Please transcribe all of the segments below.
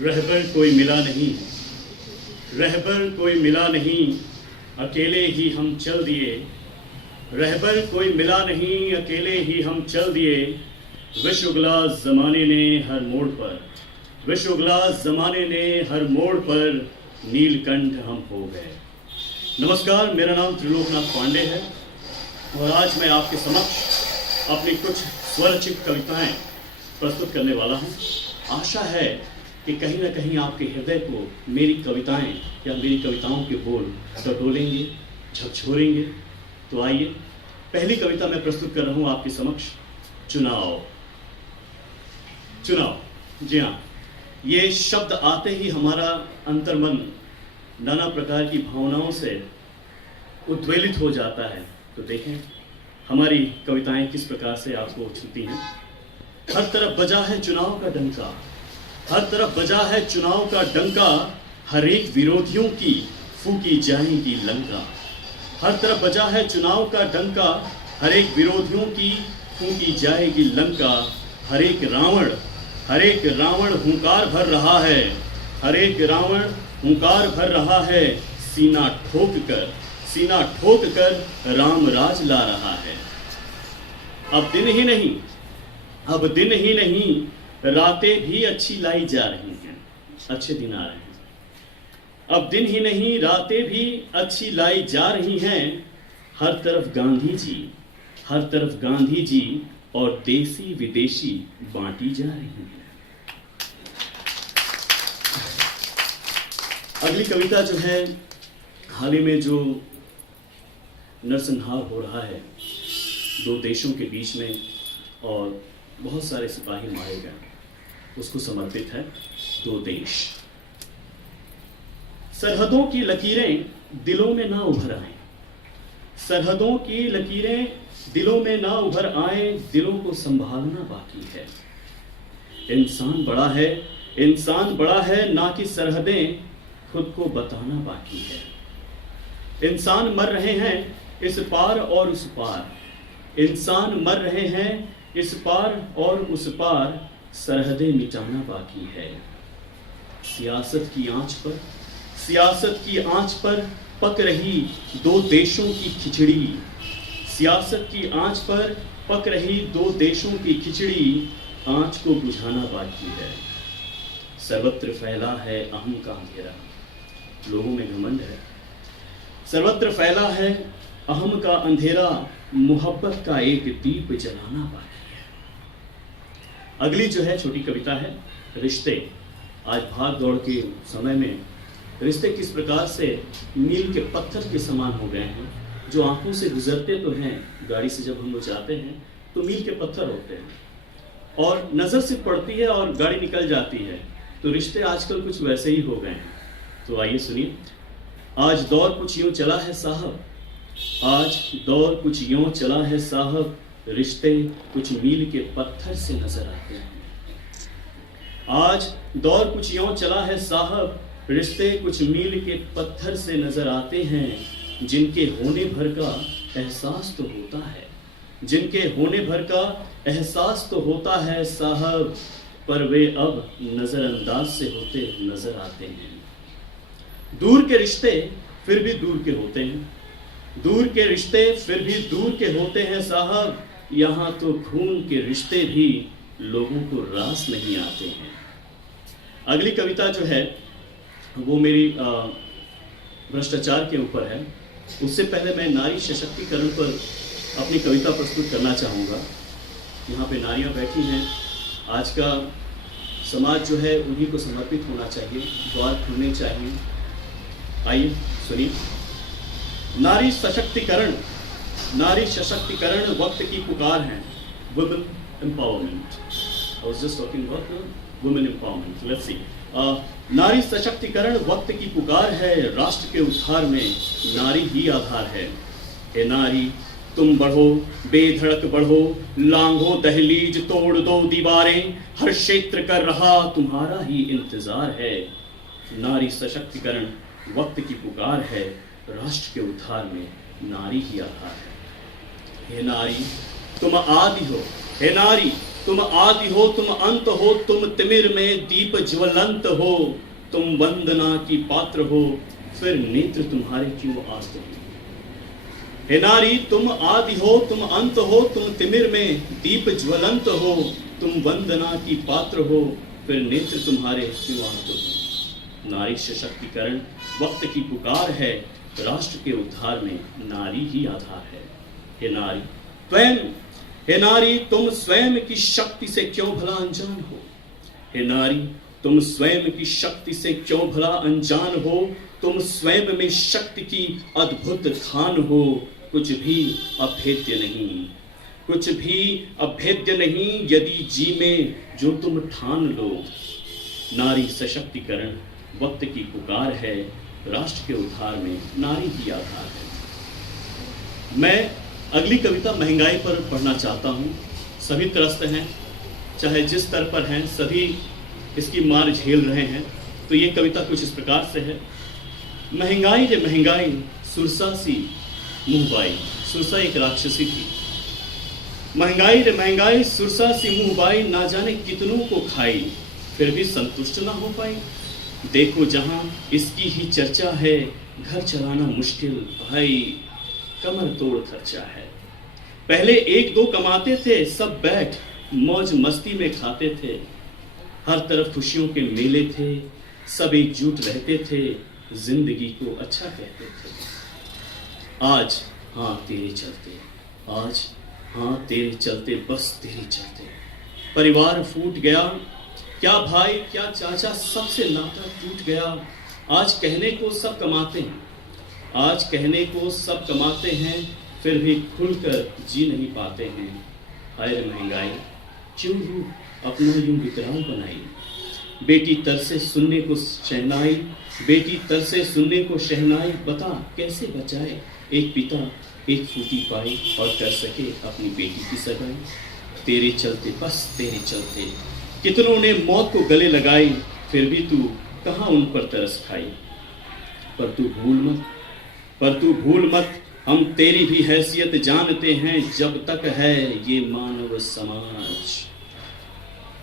रहबर कोई मिला नहीं, रहबर कोई मिला नहीं, अकेले ही हम चल दिए। रहबर कोई मिला नहीं, अकेले ही हम चल दिए। विष उगला ज़माने ने हर मोड़ पर, विष उगला ज़माने ने हर मोड़ पर, नीलकंठ हम हो गए। नमस्कार, मेरा नाम त्रिलोकनाथ पांडे है और आज मैं आपके समक्ष अपनी कुछ स्वरचित कविताएं प्रस्तुत करने वाला हूं। आशा है कि कहीं ना कहीं आपके हृदय को मेरी कविताएं या मेरी कविताओं के बोल टटोलेंगे, झकझोरेंगे। तो आइए, पहली कविता मैं प्रस्तुत कर रहा हूं आपके समक्ष। चुनाव। चुनाव, जी हाँ, ये शब्द आते ही हमारा अंतर्मन नाना प्रकार की भावनाओं से उद्वेलित हो जाता है। तो देखें हमारी कविताएं किस प्रकार से आपको छूती हैं। हर तरफ बजा है चुनाव का डंका, हर तरफ बजा है चुनाव का डंका, हर एक विरोधियों की फूकी जाएगी लंका। हर तरफ बजा है चुनाव का डंका, हर एक विरोधियों की फूकी जाएगी लंका। हर एक रावण हुंकार भर रहा है, हर एक रावण हुंकार भर रहा है। सीना ठोक कर राम राज ला रहा है। अब दिन ही नहीं, रातें भी अच्छी लाई जा रही हैं, अच्छे दिन आ रहे हैं। अब दिन ही नहीं, रातें भी अच्छी लाई जा रही हैं। हर तरफ गांधी जी और देसी विदेशी बांटी जा रही हैं। अगली कविता जो है, हाल ही में जो नरसंहार हो रहा है दो देशों के बीच में और बहुत सारे सिपाही मारे गए, उसको समर्पित है दो देश। सरहदों की लकीरें दिलों में ना उभर आए, सरहदों की लकीरें दिलों में ना उभर आए। दिलों को संभालना बाकी है। इंसान बड़ा है ना कि सरहदें खुद को बताना बाकी है। इंसान मर रहे हैं इस पार और उस पार, इंसान मर रहे हैं इस पार और उस पार, सरहदें मिटाना बाकी है। सियासत की आंच पर पक रही दो देशों की खिचड़ी, सियासत की आंच पर पक रही दो देशों की खिचड़ी, आंच को बुझाना बाकी है। सर्वत्र फैला है अहम का अंधेरा, लोगों में घमंड है। सर्वत्र फैला है अहम का अंधेरा, मोहब्बत का एक दीप जलाना बाकी है। अगली जो है छोटी कविता है रिश्ते। आज भाग दौड़ के समय में रिश्ते किस प्रकार से मील के पत्थर के समान हो गए हैं, जो आंखों से गुजरते तो हैं, गाड़ी से जब हम लोग जाते हैं तो मील के पत्थर होते हैं और नज़र से पड़ती है और गाड़ी निकल जाती है। तो रिश्ते आजकल कुछ वैसे ही हो गए हैं। तो आइए सुनिए। आज दौर कुछ यूँ चला है साहब, आज दौर कुछ यूँ चला है साहब, रिश्ते कुछ मील के पत्थर से नजर आते हैं। आज दौर कुछ यूँ चला है साहब, रिश्ते कुछ मील के पत्थर से नजर आते हैं। जिनके होने भर का एहसास तो होता है, जिनके होने भर का एहसास तो होता है साहब, पर वे अब नजरअंदाज से होते नजर आते हैं। दूर के रिश्ते फिर भी दूर के होते हैं, दूर के रिश्ते फिर भी दूर के होते हैं साहब। यहाँ तो खून के रिश्ते भी लोगों को रास नहीं आते हैं। अगली कविता जो है वो मेरी भ्रष्टाचार के ऊपर है। उससे पहले मैं नारी सशक्तिकरण पर अपनी कविता प्रस्तुत करना चाहूँगा। यहाँ पे नारियाँ बैठी हैं। आज का समाज जो है उन्हीं को समर्पित होना चाहिए, द्वार खुलने चाहिए। आइए सुनिए। नारी सशक्तिकरण वक्त की पुकार है। Women empowerment. I was just talking about women empowerment. Let's see. नारी सशक्तिकरण वक्त की पुकार है, राष्ट्र के उद्धार में नारी ही आधार है। हे नारी तुम बढ़ो, बेधड़क बढ़ो, लांघो दहलीज, तोड़ दो दीवारें, हर क्षेत्र कर रहा तुम्हारा ही इंतजार है। नारी सशक्तिकरण वक्त की पुकार है, राष्ट्र के उद्धार में नारी ही आधार है। हे नारी तुम आदि हो, हे नारी तुम आदि हो, तुम अंत हो, तुम तिमिर में दीप ज्वलंत हो, तुम वंदना की पात्र हो, फिर नेत्र तुम्हारे क्यों आर्त हो। हे नारी तुम आदि हो, तुम अंत हो, तुम तिमिर में दीप ज्वलंत हो, तुम वंदना की पात्र हो, फिर नेत्र तुम्हारे क्यों आर्त हो। नारी सशक्तिकरण वक्त की पुकार है, राष्ट्र के उद्धार में नारी ही आधार है। हे नारी स्वयं, हे नारी तुम स्वयं की शक्ति से क्यों भला अनजान हो। हे नारी तुम स्वयं की शक्ति से क्यों भला अनजान हो, तुम स्वयं में शक्ति की अद्भुत खान हो। कुछ भी अभेद्य नहीं, कुछ भी अभेद्य नहीं, यदि जी में जो तुम ठान लो। नारी सशक्तिकरण वक्त की पुकार है, राष्ट्र के उद्धार में नारी ही आधार है। मैं अगली कविता महंगाई पर पढ़ना चाहता हूँ। सभी त्रस्त हैं, चाहे जिस स्तर पर हैं, सभी इसकी मार झेल रहे हैं। तो ये कविता कुछ इस प्रकार से है। महंगाई रे महंगाई सुरसा सी मुँह बाई। सुरसा एक राक्षसी थी। महंगाई रे महंगाई सुरसा सी मुँह बाई, ना जाने कितनों को खाई, फिर भी संतुष्ट ना हो पाई। देखो जहाँ इसकी ही चर्चा है, घर चलाना मुश्किल भाई, कमर तोड़ खर्चा है। पहले एक दो कमाते थे, सब बैठ मौज मस्ती में खाते थे। हर तरफ खुशियों के मेले थे, सब एकजुट रहते थे, जिंदगी को अच्छा कहते थे। आज हाँ तेरे चलते, आज हाँ तेरे चलते, बस तेरे चलते परिवार फूट गया। क्या भाई क्या चाचा, सबसे नाता टूट गया। आज कहने को सब कमाते हैं, आज कहने को सब कमाते हैं, फिर भी खुलकर जी नहीं पाते हैं। हाय रे महंगाई क्यों यूं अपना यूं विकराल बनाई। बेटी तरसे सुनने को शहनाई, बेटी तरसे सुनने को शहनाई, बता कैसे बचाए एक पिता एक फूटी पाई, और कर सके अपनी बेटी की सगाई। तेरे चलते बस तेरे चलते कितनों ने मौत को गले लगाई, फिर भी तू कहाँ उन पर तरस खाई। पर तू भूल मत, पर तू भूल मत, हम तेरी भी हैसियत जानते हैं। जब तक है ये मानव समाज,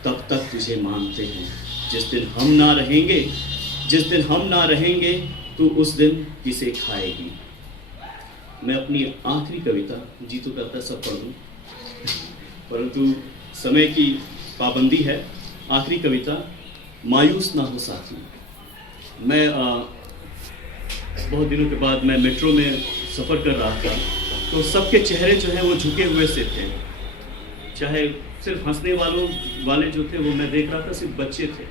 तब तक तुझे मानते हैं। जिस दिन हम ना रहेंगे, जिस दिन हम ना रहेंगे, तो उस दिन किसे खाएगी। मैं अपनी आखिरी कविता, जी तो करता सब पढ़ दूँ, परंतु समय की पाबंदी है। आखिरी कविता, मायूस ना हो साथी। मैं बहुत दिनों के बाद मैं मेट्रो में सफ़र कर रहा था, तो सबके चेहरे जो हैं वो झुके हुए से थे। चाहे सिर्फ हंसने वाले जो थे वो मैं देख रहा था, सिर्फ बच्चे थे,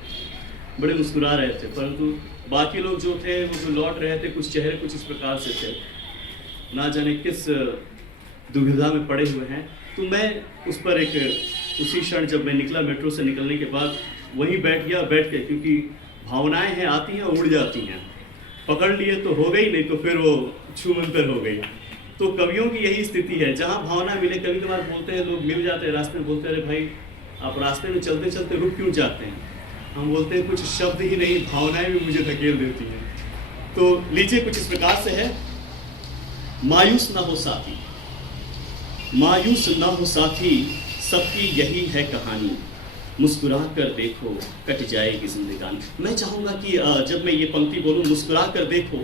बड़े मुस्कुरा रहे थे, परंतु बाकी लोग जो थे वो जो लौट रहे थे, कुछ चेहरे कुछ इस प्रकार से थे, ना जाने किस दुविधा में पड़े हुए हैं। तो मैं उस पर उसी क्षण जब मैं निकला, मेट्रो से निकलने के बाद वहीं बैठ गया, बैठ के, क्योंकि भावनाएं हैं, आती हैं उड़ जाती हैं। पकड़ लिए तो हो गई, नहीं तो फिर वो छूमंतर हो गई। तो कवियों की यही स्थिति है, जहाँ भावना मिले। कभी कभार बोलते हैं लोग, मिल जाते हैं रास्ते में, बोलते हैं अरे भाई आप रास्ते में चलते चलते रुक क्यों जाते हैं। हम बोलते हैं कुछ शब्द ही नहीं, भावनाएं भी मुझे धकेल देती हैं। तो लीजिए कुछ इस प्रकार से है। मायूस ना हो साथी, मायूस ना हो साथी, सबकी यही है कहानी, मुस्कुरा कर देखो कट जाएगी जिंदगानी। मैं चाहूँगा कि जब मैं ये पंक्ति बोलूँ, मुस्कुरा कर देखो,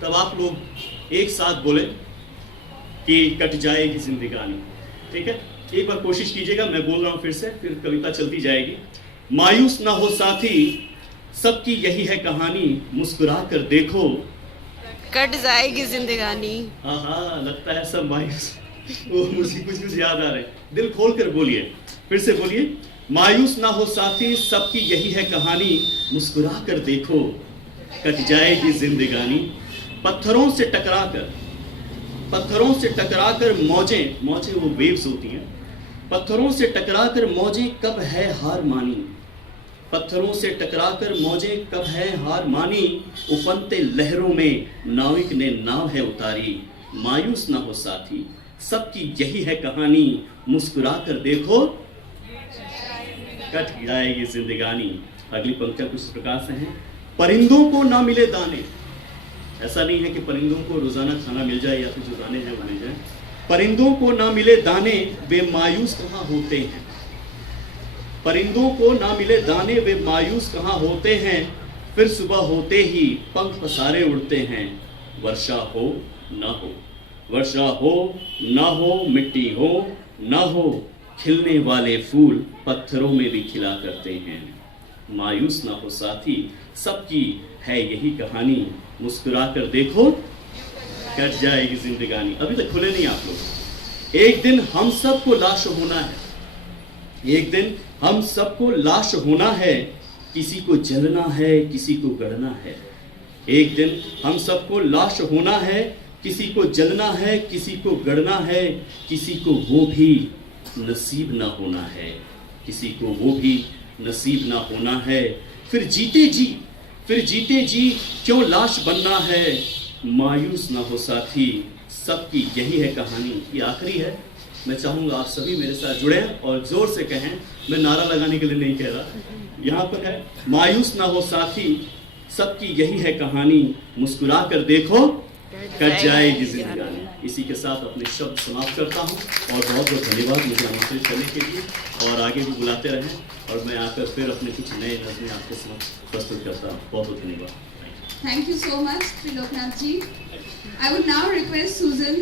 तब आप लोग एक साथ बोले कि कट जाएगी जिंदगानी। ठीक है, एक बार कोशिश कीजिएगा, मैं बोल रहा हूँ फिर से, फिर कविता चलती जाएगी। मायूस ना हो साथी, सबकी यही है कहानी, मुस्कुरा कर देखो कट जाएगी जिंदगानी। हाँ हाँ, लगता है सब मायूस। वो मुझे कुछ याद आ रहा है। दिल खोल कर बोलिए, फिर से बोलिए। मायूस ना हो साथी, सबकी यही है कहानी, मुस्कुरा कर देखो कट जाएगी जिंदगानी। पत्थरों से टकराकर मौजें वो वेव्स होती हैं, पत्थरों से टकराकर मौजें कब है हार मानी, पत्थरों से टकराकर मौजें कब है हार मानी, उफनते लहरों में नाविक ने नाव है उतारी। मायूस ना हो साथी, सबकी यही है कहानी, मुस्कुरा कर देखो कट जाएगी जिंदगानी। अगली पंक्तियां कुछ इस प्रकार से हैं। परिंदों को ना मिले दाने, ऐसा नहीं है कि परिंदों को रोजाना खाना मिल जाए या फिर जो दाने हैं वो मिल जाए। परिंदों को ना मिले दाने, वे मायूस कहाँ होते हैं। परिंदों को ना मिले दाने वे मायूस कहाँ होते हैं, फिर सुबह होते ही पंख पसारे उड़ते हैं। वर्षा हो ना हो, वर्षा हो ना हो, मिट्टी हो ना हो, खिलने वाले फूल पत्थरों में भी खिला करते हैं। मायूस ना हो साथी, सबकी है यही कहानी, मुस्कुरा कर देखो कट जाएगी जिंदगानी। अभी तक खुले नहीं आप लोग। एक दिन हम सबको लाश होना है, एक दिन हम सबको लाश होना है, किसी को जलना है किसी को गड़ना है। एक दिन हम सबको लाश होना है, किसी को जलना है किसी को गड़ना है, किसी को वो भी नसीब ना होना है, किसी को वो भी नसीब ना होना है। फिर जीते जी क्यों लाश बनना है, मायूस ना हो साथी, सबकी यही है कहानी। ये आखिरी है। मैं चाहूंगा आप सभी मेरे साथ जुड़े और जोर से कहें, मैं नारा लगाने के लिए नहीं कह रहा। यहाँ पर है, मायूस ना हो साथी, सबकी यही है कहानी, मुस्कुरा कर देखो कट जाएगी जिंदगानी। इसी के साथ अपने शब्द समाप्त करता हूँ और बहुत बहुत धन्यवाद मुझे आमंत्रित करने के लिए, और आगे भी बुलाते रहें और मैं आकर फिर अपने कुछ नए नज़में आपके समक्ष प्रस्तुत करता हूँ। बहुत बहुत धन्यवाद। Thank you so much, Triloknath ji. I would now request Susan